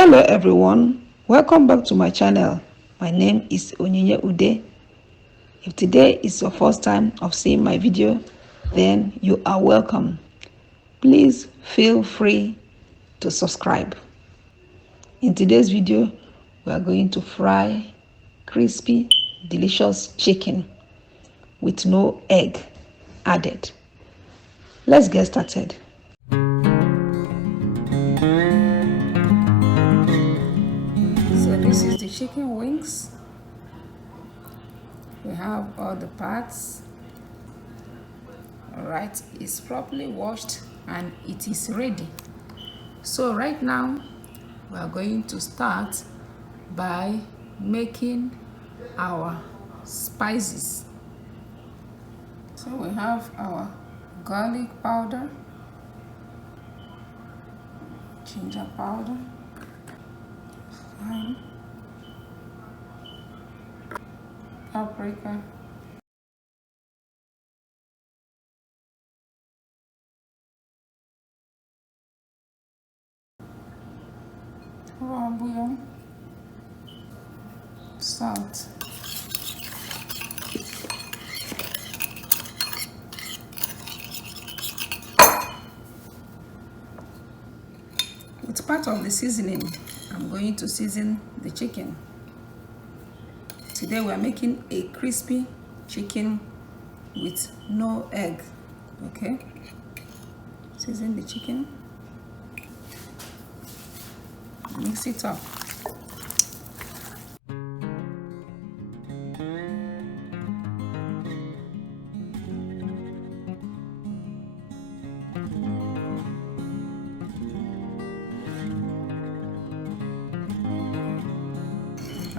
Hello everyone, welcome back to my channel. My name is Onyinye Ude. If today is your first time of seeing my video, then you are welcome. Please feel free to subscribe. In today's video, we are going to fry crispy, delicious chicken with no egg added. Let's get started. So this is the chicken wings. We have all the parts. Alright, it's properly washed and it is ready. So right now we are going to start by making our spices. So we have our garlic powder, ginger powder, thyme, paprika, raw bouillon, salt. With part of the seasoning, I'm going to season the chicken. Today we are making a crispy chicken with no egg. Okay, season the chicken, mix it up.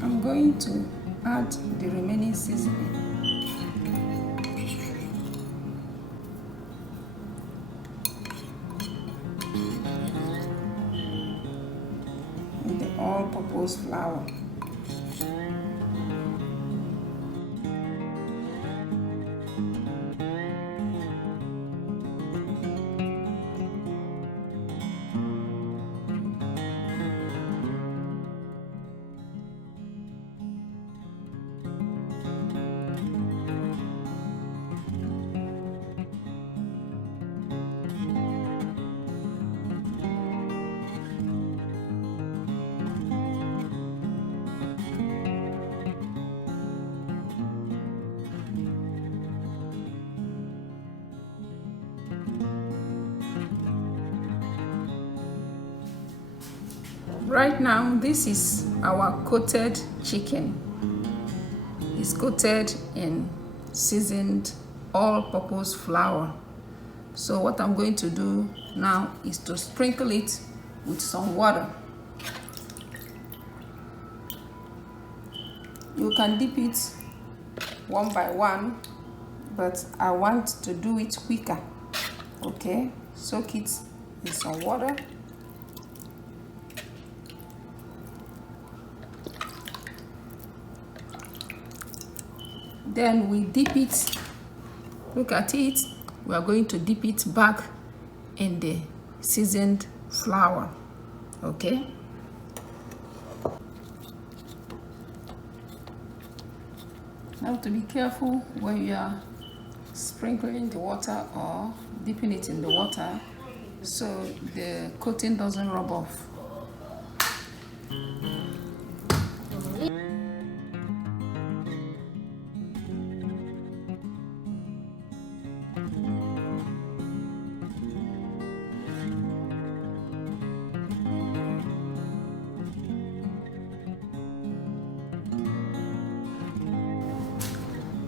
I'm going to add the remaining seasoning. With the all-purpose flour. Right now, this is our coated chicken. It's coated in seasoned all-purpose flour. So what I'm going to do now is to sprinkle it with some water. You can dip it one by one, but I want to do it quicker. Okay, soak it in some water. Then we dip it. Look at it. We are going to dip it back in the seasoned flour. Okay. Now to be careful when you are sprinkling the water or dipping it in the water so the coating doesn't rub off.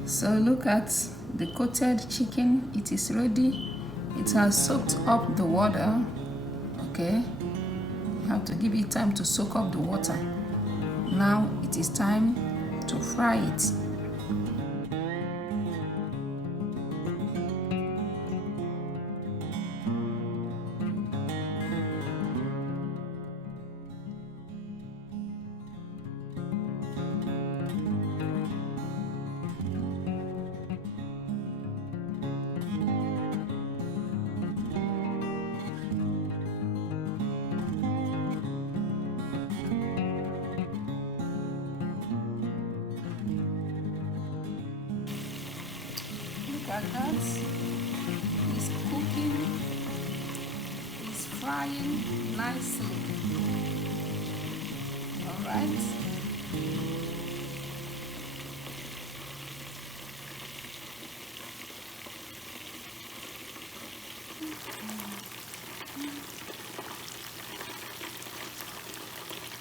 So look at the coated chicken. It is ready. It has soaked up the water. Okay, you have to give it time to soak up the water. Now it is time to fry it. at that. It's cooking. It's frying nicely. All right.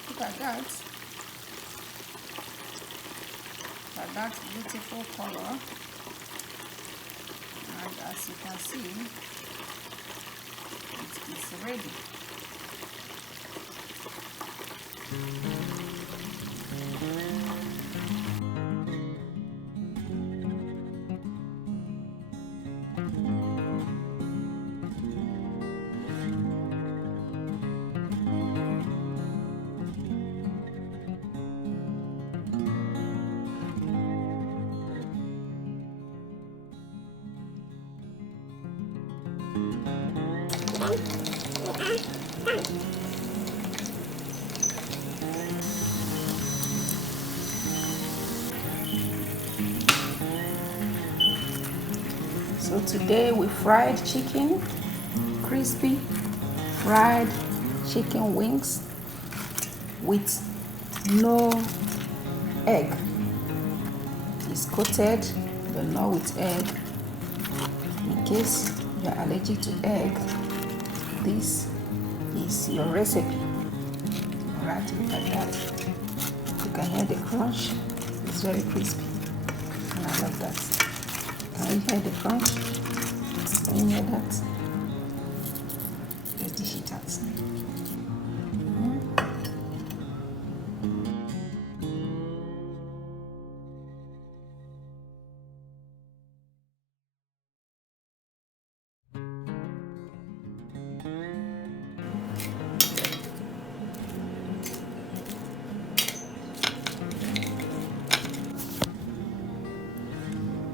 Look at that. Look at that beautiful color. And as you can see, it is ready. So today we fried chicken, crispy fried chicken wings with no egg. It's coated but not with egg. In case you're allergic to egg, this is your recipe. Alright, look at that. You can hear the crunch. It's very crispy and I love that. Can you hear the crunch? Can you hear that? Let's dish it out.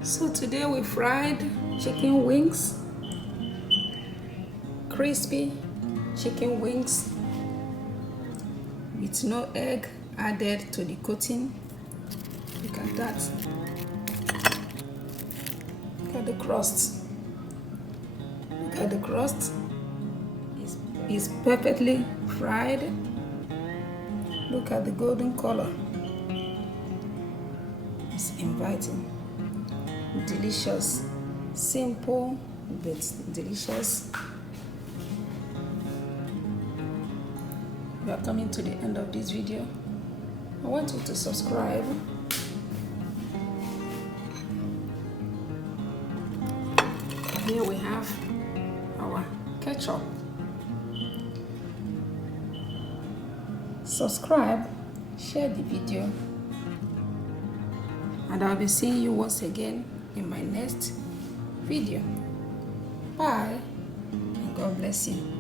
So today we fried chicken wings, crispy chicken wings with no egg added to the coating. Look at that. Look at the crust. Look at the crust. It's perfectly fried. Look at the golden color. It's inviting. Delicious, simple but delicious. We are coming to the end of this video. I want you to subscribe. Here we have our ketchup. Subscribe, share the video, and I'll be seeing you once again in my next video. Bye, and God bless you.